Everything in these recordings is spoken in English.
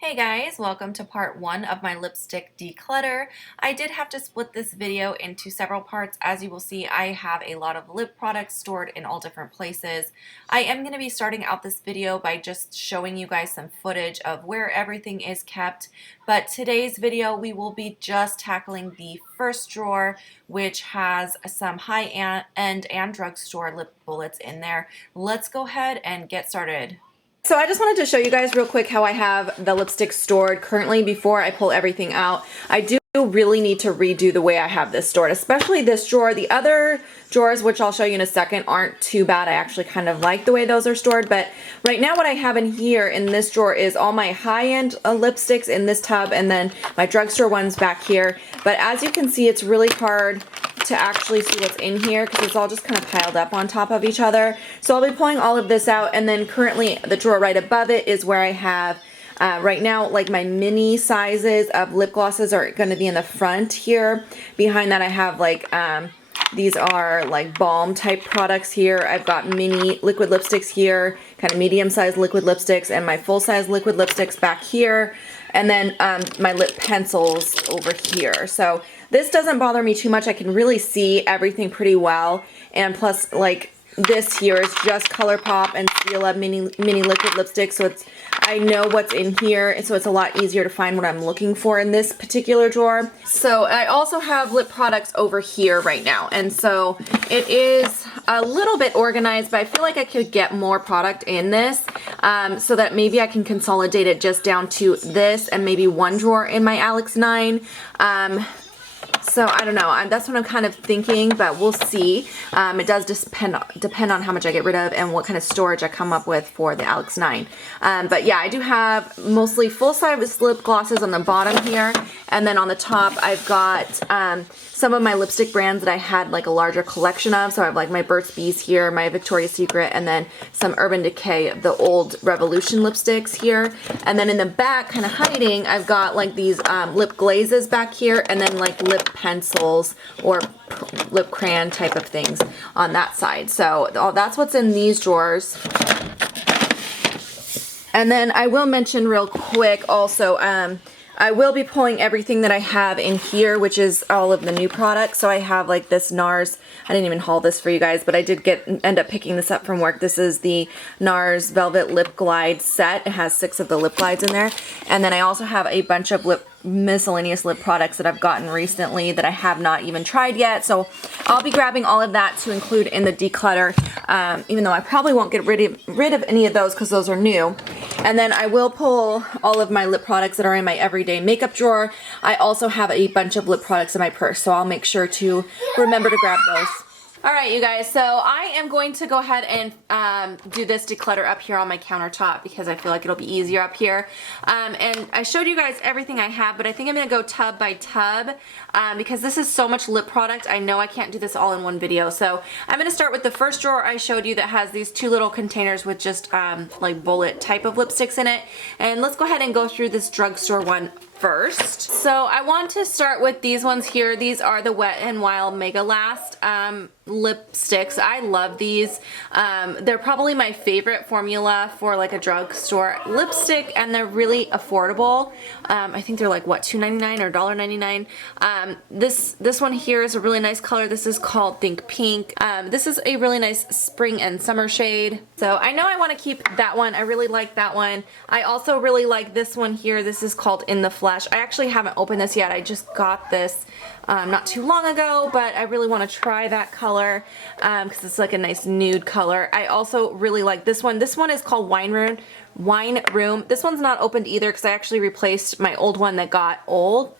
Hey guys, welcome to part one of my lipstick declutter. I did have to split this video into several parts. As you will see, I have a lot of lip products stored in all different places. I am going to be starting out this video by just showing you guys some footage of where everything is kept, but today's video we will be just tackling the first drawer, which has some high-end and drugstore lip bullets in there. Let's go ahead and get started. So I just wanted to show you guys real quick how I have the lipstick stored currently before I pull everything out. I do really need to redo the way I have this stored, especially this drawer. The other drawers, which I'll show you in a second, aren't too bad. I actually kind of like the way those are stored, but right now what I have in here in this drawer is all my high-end lipsticks in this tub and then my drugstore ones back here. But as you can see, it's really hard to actually see what's in here because it's all just kind of piled up on top of each other. So I'll be pulling all of this out, and then currently the drawer right above it is where I have right now like my mini sizes of lip glosses are going to be in the front here. Behind that I have like these are like balm type products here. I've got mini liquid lipsticks here, kind of medium sized liquid lipsticks, and my full size liquid lipsticks back here. And then my lip pencils over here. So this doesn't bother me too much. I can really see everything pretty well. And plus, like, this here is just ColourPop and Stila mini liquid lipstick. So I know what's in here, so it's a lot easier to find what I'm looking for in this particular drawer. So I also have lip products over here right now. And so it is a little bit organized, but I feel like I could get more product in this so that maybe I can consolidate it just down to this and maybe one drawer in my Alex 9. So I don't know, that's what I'm kind of thinking, but we'll see. It does depend on how much I get rid of and what kind of storage I come up with for the Alex 9. But yeah, I do have mostly full-size lip glosses on the bottom here, and then on the top I've got some of my lipstick brands that I had like a larger collection of. So I have like my Burt's Bees here, my Victoria's Secret, and then some Urban Decay, the old Revolution lipsticks here. And then in the back, kind of hiding, I've got like these lip glazes back here, and then like lip pencils or lip crayon type of things on that side. So that's what's in these drawers. And then I will mention real quick also, I will be pulling everything that I have in here, which is all of the new products. So I have like this NARS, I didn't even haul this for you guys, but I did end up picking this up from work. This is the NARS Velvet Lip Glide set. It has 6 of the lip glides in there. And then I also have a bunch of miscellaneous lip products that I've gotten recently that I have not even tried yet. So I'll be grabbing all of that to include in the declutter, even though I probably won't get rid of any of those because those are new. And then I will pull all of my lip products that are in my everyday makeup drawer. I also have a bunch of lip products in my purse, so I'll make sure to remember to grab those. Alright you guys, so I am going to go ahead and do this declutter up here on my countertop because I feel like it'll be easier up here. And I showed you guys everything I have, but I think I'm going to go tub by tub because this is so much lip product. I know I can't do this all in one video. So I'm going to start with the first drawer I showed you that has these 2 little containers with just like bullet type of lipsticks in it. And let's go ahead and go through this drugstore one first. So I want to start with these ones here. These are the Wet n Wild Mega Last lipsticks. I love these. They're probably my favorite formula for like a drugstore lipstick, and they're really affordable. I think they're like what, $2.99 or $1.99. This one here is a really nice color. This is called Think Pink. This is a really nice spring and summer shade. So I know I want to keep that one. I really like that one. I also really like this one here. This is called In the Flesh. I actually haven't opened this yet. I just got this not too long ago, but I really want to try that color because it's like a nice nude color. I also really like this one. This one is called Wine Room. This one's not opened either because I actually replaced my old one that got old.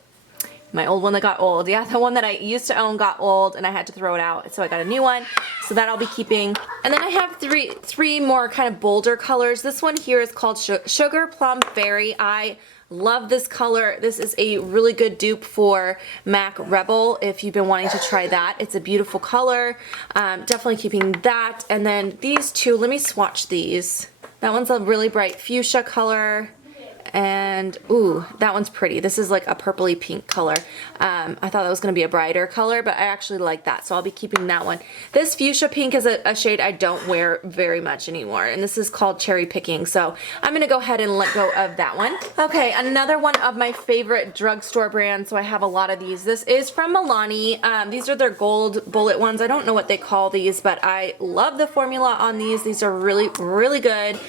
Yeah, the one that I used to own got old and I had to throw it out, so I got a new one. So that I'll be keeping. And then I have three more kind of bolder colors. This one here is called Sugar Plum Fairy. I love this color. This is a really good dupe for MAC Rebel if you've been wanting to try that. It's a beautiful color. Definitely keeping that. And then these two, let me swatch these. That one's a really bright fuchsia color. And And ooh, that one's pretty. This is like a purpley pink color. I thought that was going to be a brighter color, but I actually like that, so I'll be keeping that one. This fuchsia pink is a shade I don't wear very much anymore, and this is called Cherry Picking, so I'm going to go ahead and let go of that one. Okay, another one of my favorite drugstore brands, so I have a lot of these. This is from Milani. These are their gold bullet ones. I don't know what they call these, but I love the formula on these. These are really, really good.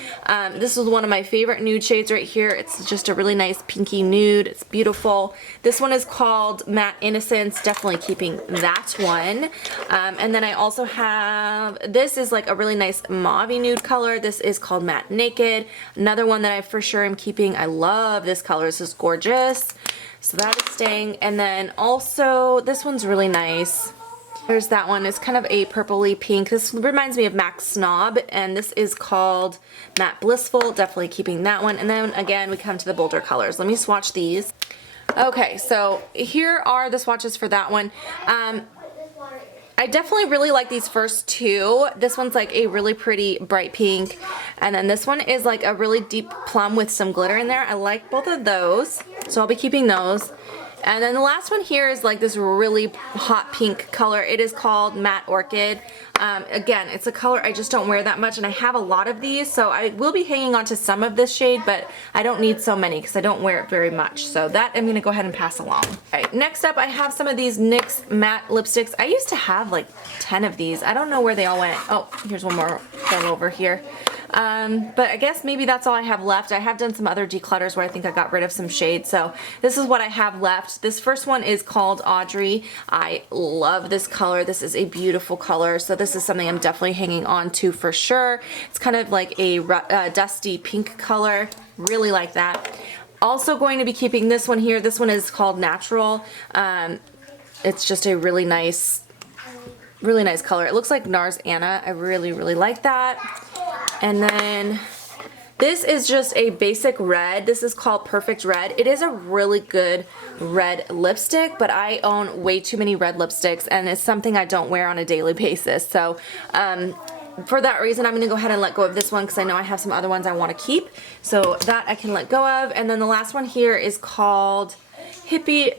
This is one of my favorite nude shades right here. It's just a really nice pinky nude. It's beautiful. This one is called Matte Innocence. Definitely keeping that one. And then I also have, this is like a really nice mauve nude color. This is called Matte Naked. Another one that I for sure am keeping. I love this color. This is gorgeous. So that is staying. And then also, this one's really nice. There's that one. It's kind of a purpley pink. This reminds me of MAC Snob, and this is called Matte Blissful. Definitely keeping that one. And then again, we come to the bolder colors. Let me swatch these. Okay, so here are the swatches for that one. I definitely really like these first two. This one's like a really pretty bright pink, and then this one is like a really deep plum with some glitter in there. I like both of those, so I'll be keeping those. And then the last one here is like this really hot pink color. It is called Matte Orchid. Again, it's a color I just don't wear that much, and I have a lot of these, so I will be hanging on to some of this shade, but I don't need so many because I don't wear it very much. So that I'm going to go ahead and pass along. Alright, next up I have some of these NYX matte lipsticks. I used to have like 10 of these. I don't know where they all went. Oh, here's one more fell over here. But I guess maybe that's all I have left. I have done some other declutters where I think I got rid of some shades, so this is what I have left. This first one is called Audrey. I love this color. This is a beautiful color, so this is something I'm definitely hanging on to for sure. It's kind of like a dusty pink color. Really like that. Also going to be keeping this one here. This one is called Natural. It's just a really nice color. It looks like NARS Anna. I really, really like that. And then this is just a basic red. This is called Perfect Red. It is a really good red lipstick, but I own way too many red lipsticks, and it's something I don't wear on a daily basis. So for that reason, I'm going to go ahead and let go of this one because I know I have some other ones I want to keep. So that I can let go of. And then the last one here is called Hippie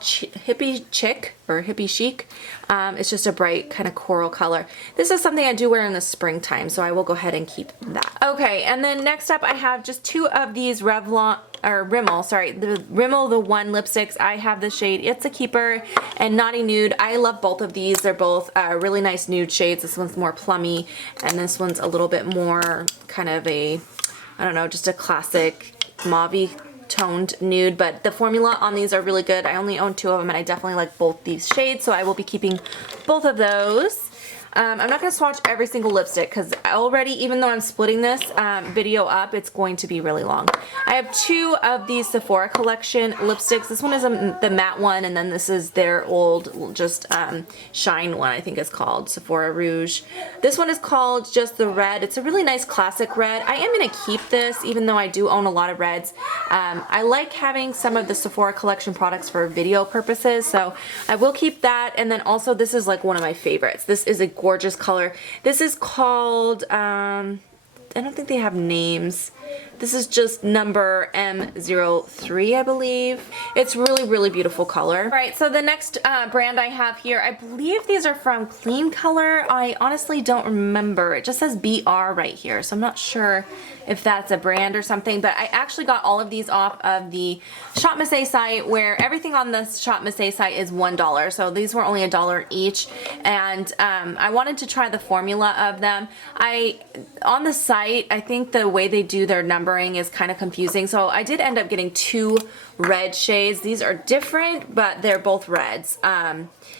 Chic or Hippie Chic. It's just a bright kind of coral color. This is something I do wear in the springtime, so I will go ahead and keep that. Okay, and then next up I have just two of these Rimmel, sorry, the Rimmel the One lipsticks. I have the shade It's a Keeper and Naughty Nude. I love both of these. They're both really nice nude shades. This one's more plummy, and this one's a little bit more kind of a, I don't know, just a classic mauve toned nude, but the formula on these are really good. I only own two of them, and I definitely like both these shades, so I will be keeping both of those. I'm not going to swatch every single lipstick because already, even though I'm splitting this video up, it's going to be really long. I have two of these Sephora collection lipsticks. This one is the matte one, and then this is their old just shine one, I think it's called Sephora Rouge. This one is called just the red. It's a really nice classic red. I am going to keep this even though I do own a lot of reds. I like having some of the Sephora collection products for video purposes, so I will keep that. And then also this is like one of my favorites. This is a gorgeous color. This is called, I don't think they have names. This is just number M03, I believe. It's really, really beautiful color. All right, so the next brand I have here, I believe these are from Clean Color. I honestly don't remember. It just says BR right here, so I'm not sure if that's a brand or something, but I actually got all of these off of the Shop Missy site, where everything on the Shop Missy site is $1, so these were only $1 each, and I wanted to try the formula of them. On the site, I think the way they do their numbering is kind of confusing, so I did end up getting two red shades. These are different, but they're both reds.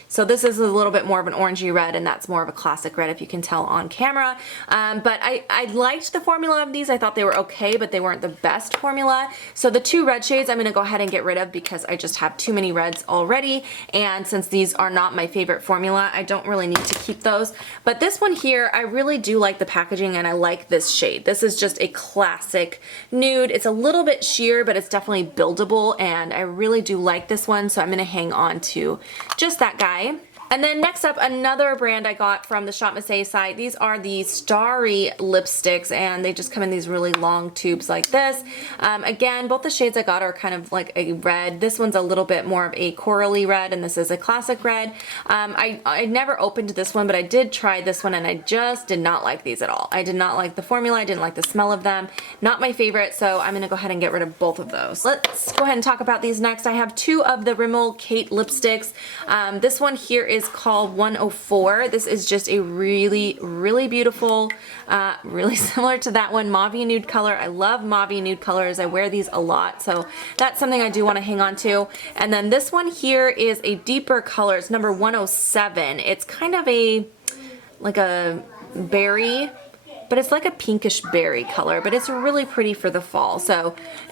So this is a little bit more of an orangey red, and that's more of a classic red if you can tell on camera. But I liked the formula of these. I thought they were okay, but they weren't the best formula. So the two red shades I'm going to go ahead and get rid of because I just have too many reds already. And since these are not my favorite formula, I don't really need to keep those. But this one here, I really do like the packaging, and I like this shade. This is just a classic nude. It's a little bit sheer, but it's definitely buildable, and I really do like this one, so I'm going to hang on to just that guy. And then next up, another brand I got from the Shop Miscellaneous site. These are the Starry lipsticks, and they just come in these really long tubes like this. Again, both the shades I got are kind of like a red. This one's a little bit more of a corally red, and this is a classic red. I never opened this one, but I did try this one, and I just did not like these at all. I did not like the formula. I didn't like the smell of them. Not my favorite, so I'm going to go ahead and get rid of both of those. Let's go ahead and talk about these next. I have two of the Rimmel Kate lipsticks. This one here is called 104. This is just a really, really beautiful, really similar to that one, mauve nude color. I love mauve nude colors. I wear these a lot, so that's something I do want to hang on to. And then this one here is a deeper color. It's number 107. It's kind of like a berry, but it's like a pinkish berry color, but it's really pretty for the fall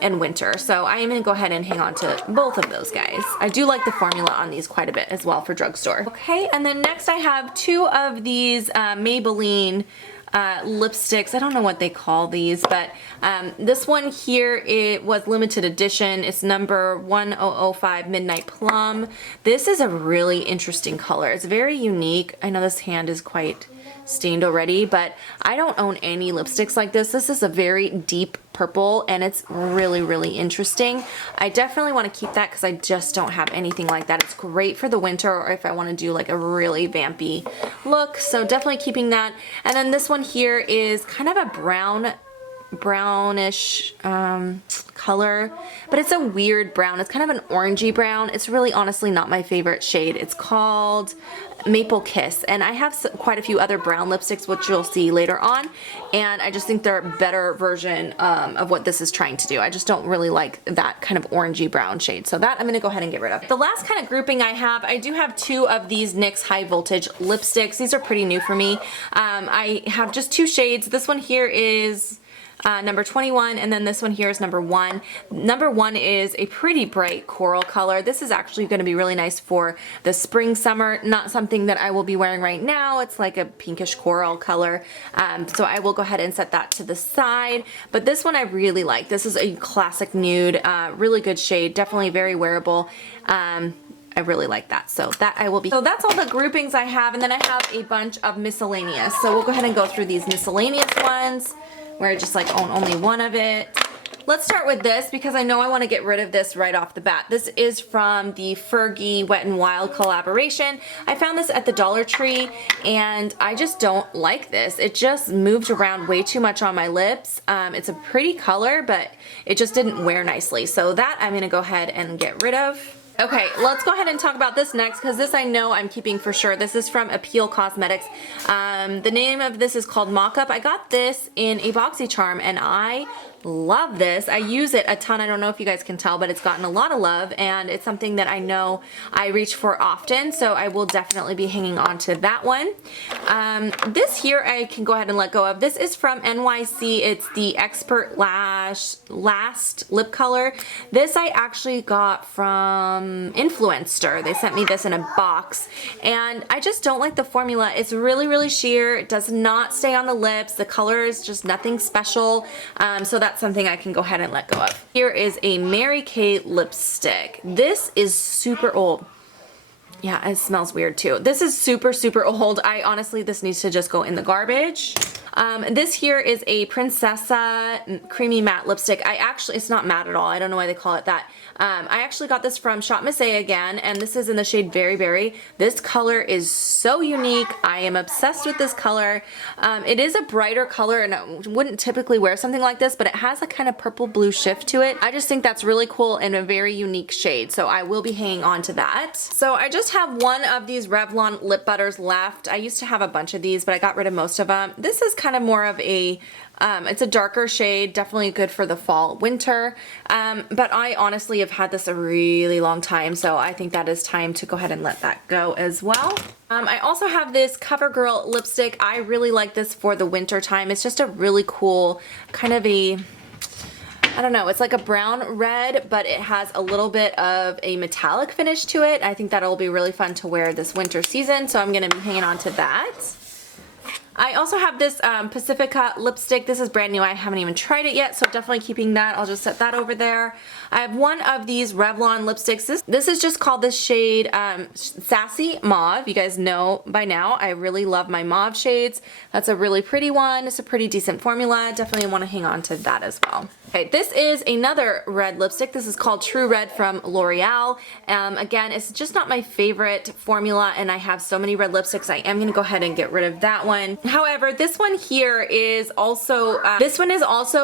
and winter. So I am going to go ahead and hang on to both of those guys. I do like the formula on these quite a bit as well for drugstore. Okay, and then next I have two of these Maybelline lipsticks. I don't know what they call these, but this one here, it was limited edition. It's number 1005 Midnight Plum. This is a really interesting color. It's very unique. I know this hand is quite stained already, but I don't own any lipsticks like this. This is a very deep purple, and it's really, really interesting. I definitely want to keep that because I just don't have anything like that. It's great for the winter or if I want to do like a really vampy look, so definitely keeping that. And then this one here is kind of a brownish color, but it's a weird brown. It's kind of an orangey brown. It's really honestly not my favorite shade. It's called Maple Kiss, and I have quite a few other brown lipsticks which you'll see later on, and I just think they're a better version of what this is trying to do. I just don't really like that kind of orangey brown shade, so that I'm going to go ahead and get rid of. The last kind of grouping I do have two of these NYX High Voltage lipsticks. These are pretty new for me. I have just two shades. This one here is number 21, and then this one here is number 1. Number 1 is a pretty bright coral color. This is actually going to be really nice for the spring, summer. Not something that I will be wearing right now. It's like a pinkish coral color, so I will go ahead and set that to the side. But this one I really like. This is a classic nude, really good shade, definitely very wearable. I really like that, so that I will be. So that's all the groupings I have, and then I have a bunch of miscellaneous. So we'll go ahead and go through these miscellaneous ones, where I just like own only one of it. Let's start with this because I know I want to get rid of this right off the bat. This is from the Fergie Wet n Wild collaboration. I found this at the Dollar Tree, and I just don't like this. It just moved around way too much on my lips. It's a pretty color, but it just didn't wear nicely. So that I'm going to go ahead and get rid of. Okay, let's go ahead and talk about this next because this I know I'm keeping for sure. This is from Appeal Cosmetics. The name of this is called Mock Up. I got this in a BoxyCharm, and I love this. I use it a ton. I don't know if you guys can tell, but it's gotten a lot of love, and it's something that I know I reach for often, so I will definitely be hanging on to that one. This here I can go ahead and let go of. This is from NYC. It's the Expert Last Lip Color. This I actually got from Influencer. They sent me this in a box, and I just don't like the formula. It's really, really sheer. It does not stay on the lips. The color is just nothing special, so that's something I can go ahead and let go of. Here is a Mary Kay lipstick. This is super old. Yeah, it smells weird too. This is super, super old. Honestly, this needs to just go in the garbage. This here is a Princessa Creamy Matte Lipstick. It's not matte at all. I don't know why they call it that. I actually got this from Shop Miscellaneous again, and this is in the shade Berry Berry. This color is so unique. I am obsessed with this color. It is a brighter color, and I wouldn't typically wear something like this, but it has a kind of purple blue shift to it. I just think that's really cool and a very unique shade, so I will be hanging on to that. So I just have one of these Revlon lip butters left. I used to have a bunch of these, but I got rid of most of them. This is kind of more of a it's a darker shade, definitely good for the fall, winter, but I honestly have had this a really long time, so I think that is time to go ahead and let that go as well. I also have this CoverGirl lipstick. I really like this for the winter time. It's just a really cool kind of I don't know, it's like a brown red, but it has a little bit of a metallic finish to it. I think that'll be really fun to wear this winter season, so I'm going to be hanging on to that. I also have this Pacifica lipstick. This is brand new. I haven't even tried it yet, so definitely keeping that. I'll just set that over there. I have one of these Revlon lipsticks. This is just called the shade Sassy Mauve. You guys know by now I really love my mauve shades. That's a really pretty one. It's a pretty decent formula. Definitely want to hang on to that as well. Okay, this is another red lipstick. This is called True Red from L'Oreal. Again, it's just not my favorite formula, and I have so many red lipsticks. I am going to go ahead and get rid of that one. However, this one here is also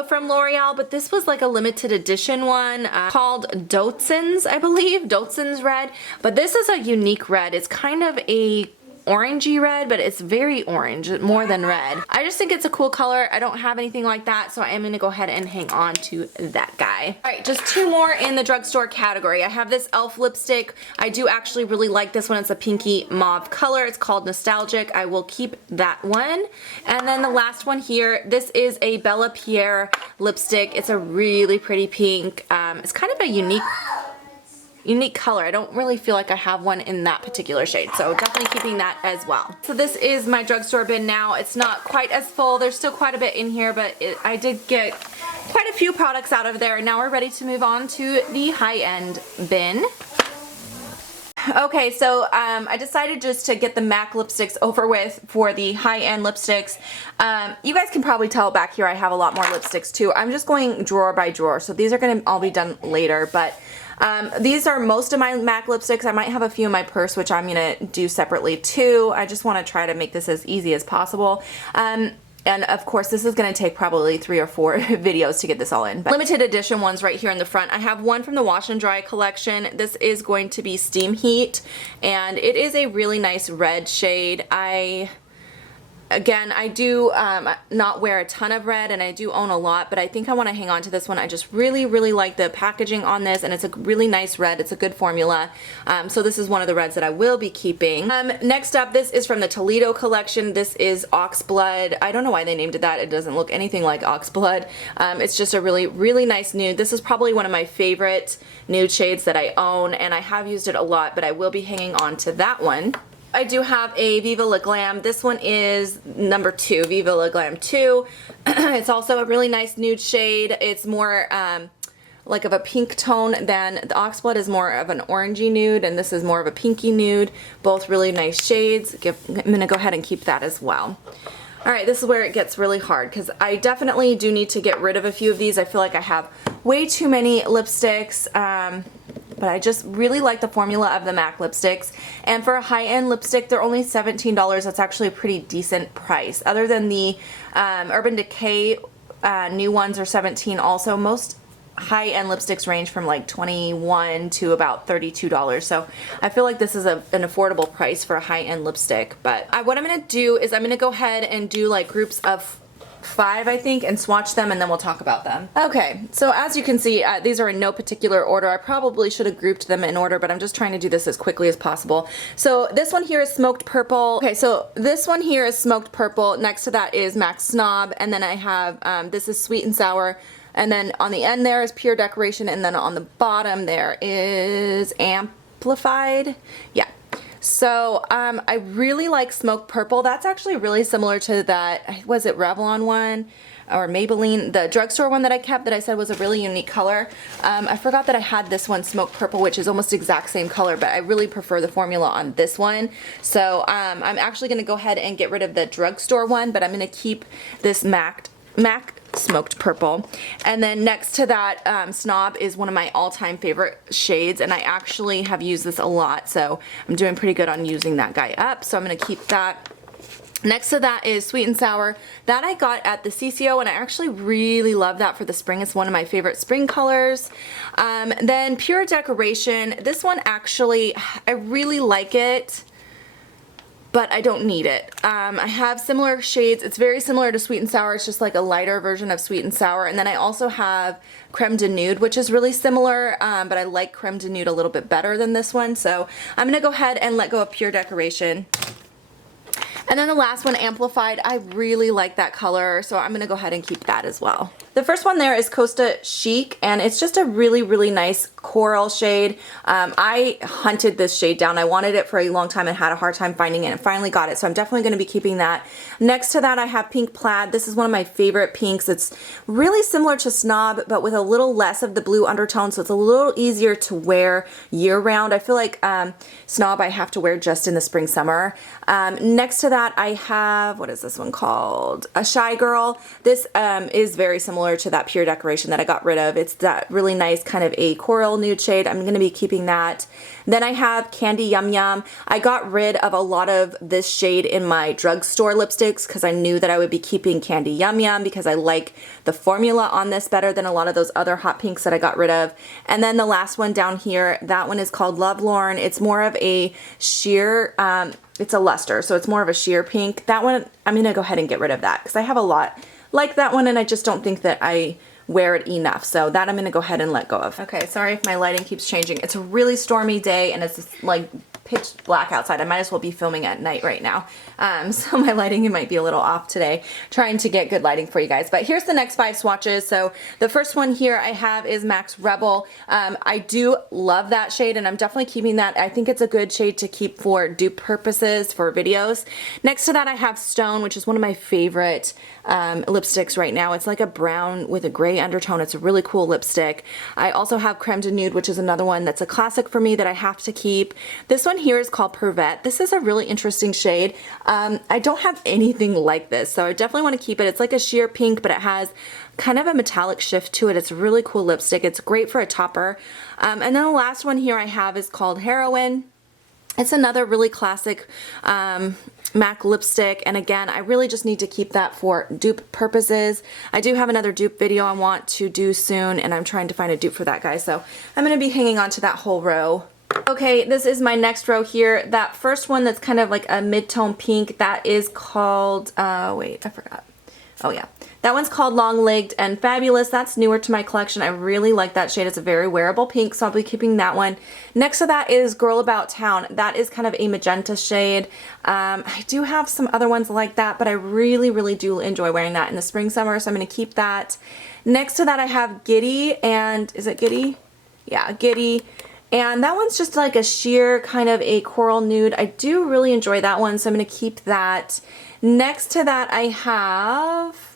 from L'Oreal, but this was like a limited edition one called Dotsons, I believe. Dotsons red. But this is a unique red. It's kind of a orangey red, but it's very orange, more than red. I just think it's a cool color. I don't have anything like that, so I am going to go ahead and hang on to that guy. Alright, just two more in the drugstore category. I have this e.l.f. lipstick. I do actually really like this one. It's a pinky mauve color. It's called Nostalgic. I will keep that one. And then the last one here, this is a Bella Pierre lipstick. It's a really pretty pink. It's kind of a unique color. I don't really feel like I have one in that particular shade, so definitely keeping that as well. So this is my drugstore bin now. It's not quite as full. There's still quite a bit in here, but I did get quite a few products out of there. Now we're ready to move on to the high-end bin. Okay, so I decided just to get the MAC lipsticks over with for the high-end lipsticks. You guys can probably tell back here I have a lot more lipsticks too. I'm just going drawer by drawer, so these are going to all be done later, but these are most of my MAC lipsticks. I might have a few in my purse, which I'm going to do separately too. I just want to try to make this as easy as possible. And of course, this is going to take probably 3 or 4 videos to get this all in. But limited edition ones right here in the front. I have one from the Wash and Dry collection. This is going to be Steam Heat, and it is a really nice red shade. Again, I do not wear a ton of red, and I do own a lot, but I think I want to hang on to this one. I just really, really like the packaging on this, and it's a really nice red. It's a good formula. So this is one of the reds that I will be keeping. Next up, this is from the Toledo collection. This is Oxblood. I don't know why they named it that. It doesn't look anything like Oxblood. It's just a really, really nice nude. This is probably one of my favorite nude shades that I own, and I have used it a lot, but I will be hanging on to that one. I do have a Viva La Glam. This one is number 2, Viva La Glam 2. It's also a really nice nude shade. It's more like of a pink tone than the Oxblood is more of an orangey nude, and this is more of a pinky nude. Both really nice shades. I'm going to go ahead and keep that as well. Alright, this is where it gets really hard because I definitely do need to get rid of a few of these. I feel like I have way too many lipsticks. But I just really like the formula of the MAC lipsticks, and for a high-end lipstick they're only $17. That's actually a pretty decent price. Other than the Urban Decay new ones are $17 also. Most high-end lipsticks range from like $21 to about $32, so I feel like this is an affordable price for a high-end lipstick. But what I'm going to do is I'm going to go ahead and do like groups of 5, I think, and swatch them, and then we'll talk about them. Okay, so as you can see, these are in no particular order. I probably should have grouped them in order, but I'm just trying to do this as quickly as possible. So this one here is Smoked Purple. Okay, so this one here is Smoked Purple. Next to that is Max Snob, and then I have, this is Sweet and Sour, and then on the end there is Pure Decoration, and then on the bottom there is Amplified. Yeah. So I really like Smoked Purple. That's actually really similar to that, was it Revlon one or Maybelline, the drugstore one that I kept that I said was a really unique color. I forgot that I had this one, Smoked Purple, which is almost the exact same color, but I really prefer the formula on this one. So I'm actually going to go ahead and get rid of the drugstore one, but I'm going to keep this MAC Smoked Purple. And then next to that, Snob is one of my all-time favorite shades, and I actually have used this a lot, so I'm doing pretty good on using that guy up, so I'm going to keep that. Next to that is Sweet and Sour. That I got at the CCO, and I actually really love that for the spring. It's one of my favorite spring colors. Then Pure Decoration. This one actually, I really like it, but I don't need it. I have similar shades. It's very similar to Sweet and Sour. It's just like a lighter version of Sweet and Sour. And then I also have Creme de Nude, which is really similar, but I like Creme de Nude a little bit better than this one. So I'm going to go ahead and let go of Pure Decoration. And then the last one, Amplified. I really like that color, so I'm going to go ahead and keep that as well. The first one there is Costa Chic, and it's just a really, really nice coral shade. I hunted this shade down. I wanted it for a long time and had a hard time finding it, and finally got it, so I'm definitely going to be keeping that. Next to that, I have Pink Plaid. This is one of my favorite pinks. It's really similar to Snob, but with a little less of the blue undertone, so it's a little easier to wear year-round. I feel like Snob I have to wear just in the spring, summer. Next to that, I have, what is this one called? A Shy Girl. This is very similar to that Pure Decoration that I got rid of. It's that really nice kind of a coral nude shade. I'm going to be keeping that. Then I have Candy Yum Yum. I got rid of a lot of this shade in my drugstore lipsticks because I knew that I would be keeping Candy Yum Yum because I like the formula on this better than a lot of those other hot pinks that I got rid of. And then the last one down here, that one is called Lovelorn. It's more of a sheer, it's a luster, so it's more of a sheer pink. That one, I'm going to go ahead and get rid of that because I have a lot like that one and I just don't think that I wear it enough. So that I'm going to go ahead and let go of. Okay, sorry if my lighting keeps changing. It's a really stormy day and it's like pitch black outside. I might as well be filming at night right now. So my lighting might be a little off today, trying to get good lighting for you guys. But here's the next 5 swatches. So the first one here I have is Max Rebel. I do love that shade and I'm definitely keeping that. I think it's a good shade to keep for dupe purposes for videos. Next to that I have Stone, which is one of my favorite lipsticks right now. It's like a brown with a gray undertone. It's a really cool lipstick. I also have Creme de Nude, which is another one that's a classic for me that I have to keep. This one here is called Pervette. This is a really interesting shade. I don't have anything like this, so I definitely want to keep it. It's like a sheer pink, but it has kind of a metallic shift to it. It's a really cool lipstick. It's great for a topper. And then the last one here I have is called Heroin. It's another really classic MAC lipstick, and again, I really just need to keep that for dupe purposes. I do have another dupe video I want to do soon, and I'm trying to find a dupe for that, guys, so I'm going to be hanging on to that whole row. Okay, this is my next row here. That first one that's kind of like a mid-tone pink, that is called, wait, I forgot. Oh yeah. That one's called Long Legged and Fabulous. That's newer to my collection. I really like that shade. It's a very wearable pink, so I'll be keeping that one. Next to that is Girl About Town. That is kind of a magenta shade. I do have some other ones like that, but I really, really do enjoy wearing that in the spring, summer, so I'm going to keep that. Next to that I have Giddy, and is it Giddy? Yeah, Giddy. And that one's just like a sheer kind of a coral nude. I do really enjoy that one, so I'm going to keep that. Next to that I have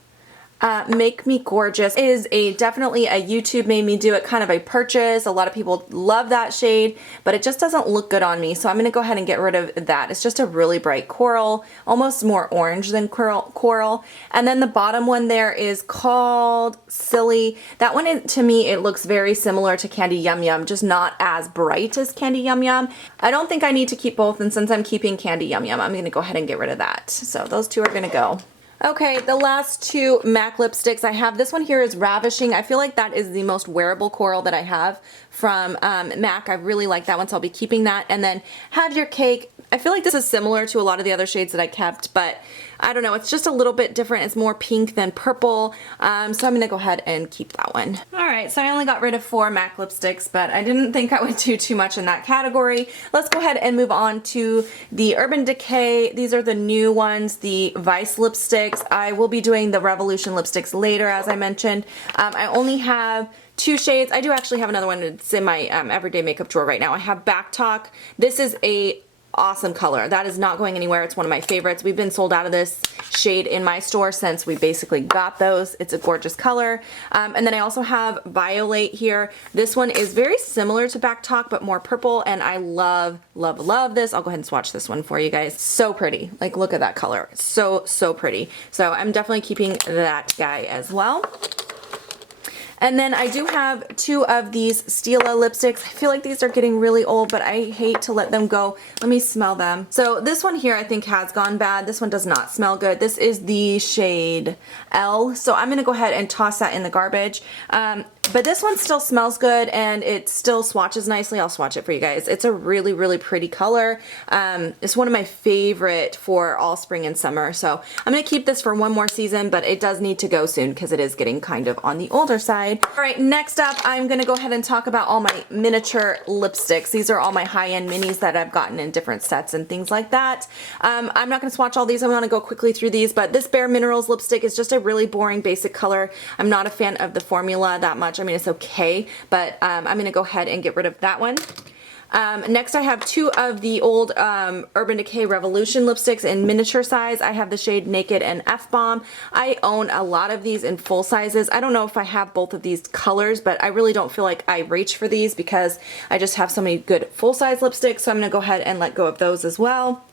Make Me Gorgeous. It is definitely a YouTube made me do it kind of a purchase. A lot of people love that shade, but it just doesn't look good on me, so I'm going to go ahead and get rid of that. It's just a really bright coral, almost more orange than coral. And then the bottom one there is called Silly. That one, to me, it looks very similar to Candy Yum Yum, just not as bright as Candy Yum Yum. I don't think I need to keep both, and since I'm keeping Candy Yum Yum, I'm going to go ahead and get rid of that. So those two are going to go. Okay, the last 2 MAC lipsticks I have. This one here is Ravishing. I feel like that is the most wearable coral that I have from MAC. I really like that one, so I'll be keeping that. And then Have Your Cake. I feel like this is similar to a lot of the other shades that I kept, but I don't know, it's just a little bit different. It's more pink than purple, so I'm gonna go ahead and keep that one. Alright, so I only got rid of 4 MAC lipsticks, but I didn't think I would do too much in that category. Let's go ahead and move on to the Urban Decay. These are the new ones, the Vice lipsticks. I will be doing the Revolution lipsticks later, as I mentioned. I only have 2 shades. I do actually have another one that's in my everyday makeup drawer right now. I have Back Talk. This is a awesome color. That is not going anywhere. It's one of my favorites. We've been sold out of this shade in my store since we basically got those. It's a gorgeous color. And then I also have Violate here. This one is very similar to Back Talk, but more purple, and I love, love, love this. I'll go ahead and swatch this one for you guys. So pretty. Like, look at that color. So, so pretty. So I'm definitely keeping that guy as well. And then I do have 2 of these Stila lipsticks. I feel like these are getting really old, but I hate to let them go. Let me smell them. So this one here I think has gone bad. This one does not smell good. This is the shade L. So I'm going to go ahead and toss that in the garbage. But this one still smells good and it still swatches nicely. I'll swatch it for you guys. It's a really, really pretty color. It's one of my favorite for all spring and summer. So I'm going to keep this for one more season, but it does need to go soon because it is getting kind of on the older side. All right, next up, I'm going to go ahead and talk about all my miniature lipsticks. These are all my high-end minis that I've gotten in different sets and things like that. I'm not going to swatch all these. I'm going to go quickly through these, but this Bare Minerals lipstick is just a really boring basic color. I'm not a fan of the formula that much. I mean, it's okay, but I'm going to go ahead and get rid of that one. Next I have two of the old Urban Decay Revolution lipsticks in miniature size. I have the shade Naked and F-Bomb. I own a lot of these in full sizes. I don't know if I have both of these colors, but I really don't feel like I reach for these because I just have so many good full-size lipsticks, so I'm going to go ahead and let go of those as well.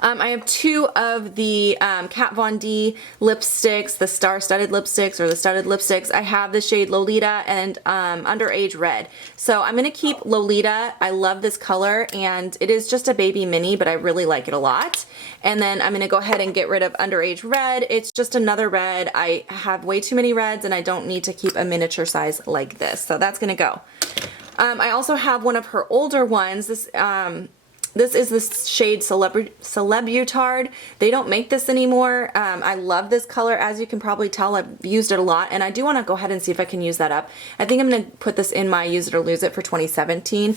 I have two of the Kat Von D lipsticks, the star-studded lipsticks or the studded lipsticks. I have the shade Lolita and Underage Red. So I'm going to keep Lolita. I love this color and it is just a baby mini, but I really like it a lot. And then I'm going to go ahead and get rid of Underage Red. It's just another red. I have way too many reds and I don't need to keep a miniature size like this. So that's going to go. I also have one of her older ones. This is the shade Celebutard. They don't make this anymore. I love this color. As you can probably tell, I've used it a lot, and I do want to go ahead and see if I can use that up. I think I'm going to put this in my Use It or Lose It for 2017.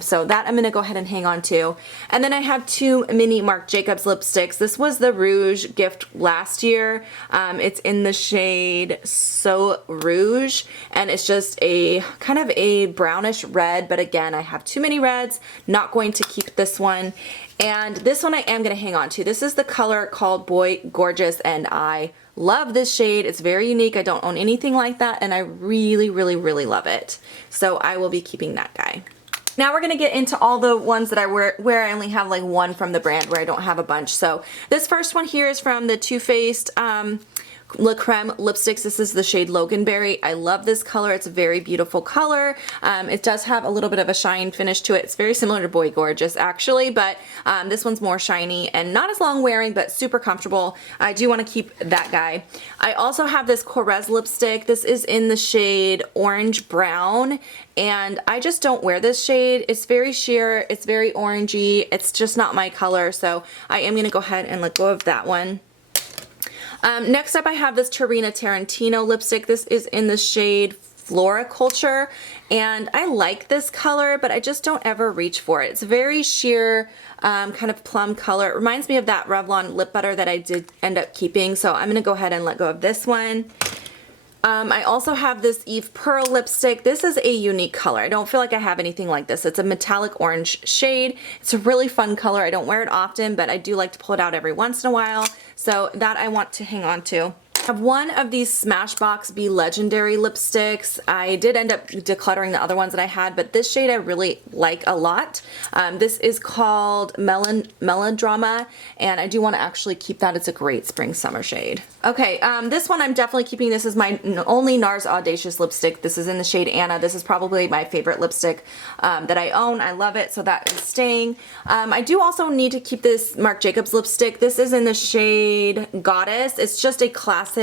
So that I'm going to go ahead and hang on to. And then I have two mini Marc Jacobs lipsticks. This was the Rouge gift last year. It's in the shade So Rouge, and it's just a kind of a brownish red, but again, I have too many reds. Not going to keep this one. And this one I am going to hang on to. This is the color called Boy Gorgeous, and I love this shade. It's very unique. I don't own anything like that, and I really, really, really love it. So I will be keeping that guy. Now we're going to get into all the ones that I wear where I only have like one from the brand, where I don't have a bunch. So this first one here is from the Too Faced La Creme lipsticks. This is the shade Loganberry. I love this color. It's a very beautiful color. It does have a little bit of a shine finish to it. It's very similar to Boy Gorgeous actually, but this one's more shiny and not as long wearing, but super comfortable. I do want to keep that guy. I also have this Corez lipstick. This is in the shade Orange Brown, and I just don't wear this shade. It's very sheer. It's very orangey. It's just not my color, so I am going to go ahead and let go of that one. Next up I have this Tarina Tarantino lipstick. This is in the shade Floriculture, and I like this color, but I just don't ever reach for it. It's very sheer, kind of plum color. It reminds me of that Revlon lip butter that I did end up keeping, so I'm going to go ahead and let go of this one. I also have this Eve Pearl lipstick. This is a unique color. I don't feel like I have anything like this. It's a metallic orange shade. It's a really fun color. I don't wear it often, but I do like to pull it out every once in a while. So that I want to hang on to. I have one of these Smashbox Be Legendary lipsticks. I did end up decluttering the other ones that I had, but this shade I really like a lot. This is called Melodrama, and I do want to actually keep that. It's a great spring summer shade. Okay, this one I'm definitely keeping. This is my only NARS Audacious lipstick. This is in the shade Anna. This is probably my favorite lipstick that I own. I love it, so that is staying. I do also need to keep this Marc Jacobs lipstick. This is in the shade Goddess. It's just a classic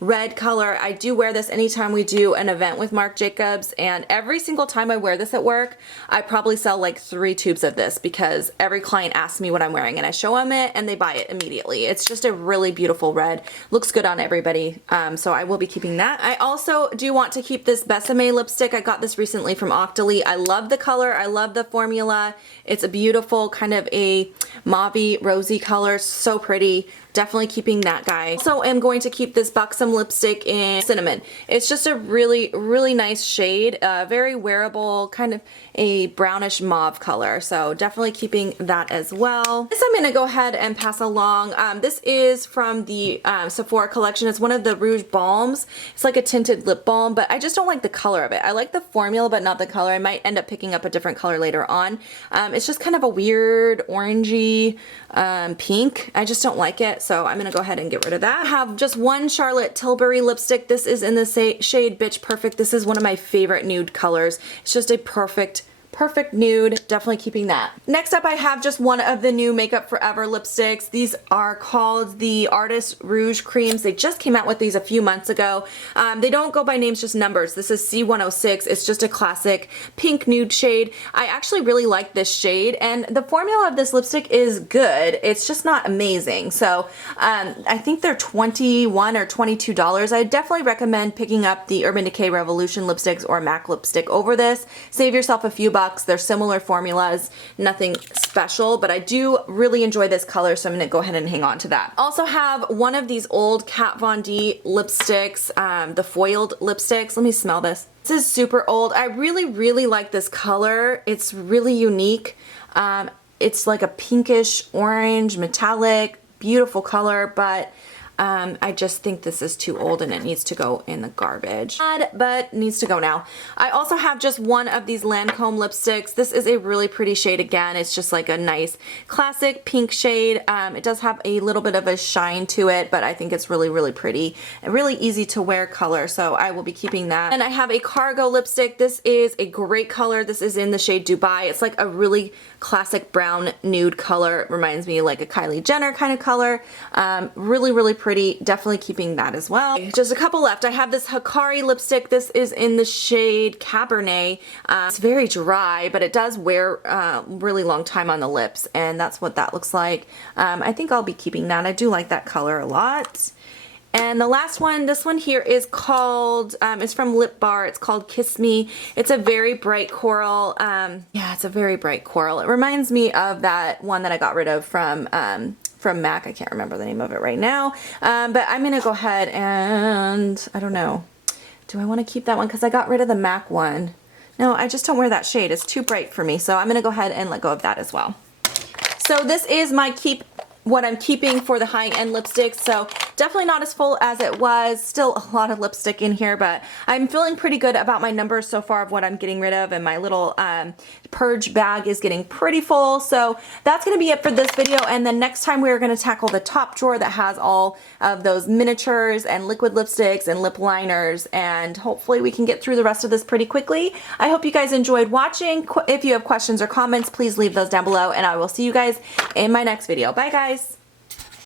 red color. I do wear this anytime we do an event with Marc Jacobs, and every single time I wear this at work, I probably sell like 3 tubes of this because every client asks me what I'm wearing and I show them it and they buy it immediately. It's just a really beautiful red. Looks good on everybody, so I will be keeping that. I also do want to keep this Besame lipstick. I got this recently from Octoly. I love the color. I love the formula. It's a beautiful kind of a mauve-y, rosy color. So pretty. Definitely keeping that guy. Also, I'm going to keep this Buxom lipstick in Cinnamon. It's just a really, really nice shade. Very wearable, kind of a brownish mauve color. So definitely keeping that as well. This I'm going to go ahead and pass along. This is from the Sephora collection. It's one of the Rouge Balms. It's like a tinted lip balm, but I just don't like the color of it. I like the formula, but not the color. I might end up picking up a different color later on. It's just kind of a weird orangey pink. I just don't like it. So I'm going to go ahead and get rid of that. I have just one Charlotte Tilbury lipstick. This is in the shade Bitch Perfect. This is one of my favorite nude colors. It's just a perfect perfect nude, definitely keeping that. Next up, I have just one of the new Makeup Forever lipsticks. These are called the Artist Rouge Creams. They just came out with these a few months ago. They don't go by names, just numbers. This is C106. It's just a classic pink nude shade. I actually really like this shade, and the formula of this lipstick is good. It's just not amazing. So I think they're $21 or $22. I definitely recommend picking up the Urban Decay Revolution lipsticks or MAC lipstick over this. Save yourself a few bucks. They're similar formulas, nothing special, but I do really enjoy this color, so I'm going to go ahead and hang on to that. Also have one of these old Kat Von D lipsticks, the foiled lipsticks. Let me smell this. This is super old. I really like this color. It's really unique. It's like a pinkish orange metallic, beautiful color, but I just think this is too old and it needs to go in the garbage. But needs to go now. I also have just one of these Lancome lipsticks. This is a really pretty shade again. It's just like a nice classic pink shade. It does have a little bit of a shine to it, but I think it's really pretty. A really easy to wear color, so I will be keeping that. And I have a Cargo lipstick. This is a great color. This is in the shade Dubai. It's like a really classic brown nude color. It reminds me like a Kylie Jenner kind of color. Really pretty. Definitely keeping that as well. Just a couple left. I have this Hikari lipstick. This is in the shade Cabernet. It's very dry, but it does wear really long time on the lips, and that's what that looks like. I think I'll be keeping that. I do like that color a lot. And the last one, this one here is called, it's from Lip Bar. It's called Kiss Me. It's a very bright coral. Yeah, it's a very bright coral. It reminds me of that one that I got rid of from MAC. I can't remember the name of it right now. But I'm going to go ahead and, I don't know. Do I want to keep that one? Because I got rid of the MAC one. No, I just don't wear that shade. It's too bright for me. So I'm going to go ahead and let go of that as well. So this is my what I'm keeping for the high-end lipsticks. So definitely not as full as it was. Still a lot of lipstick in here, but I'm feeling pretty good about my numbers so far of what I'm getting rid of, and my little purge bag is getting pretty full. So that's going to be it for this video, and then next time we're going to tackle the top drawer that has all of those miniatures and liquid lipsticks and lip liners, and hopefully we can get through the rest of this pretty quickly. I hope you guys enjoyed watching. If you have questions or comments, please leave those down below, and I will see you guys in my next video. Bye guys!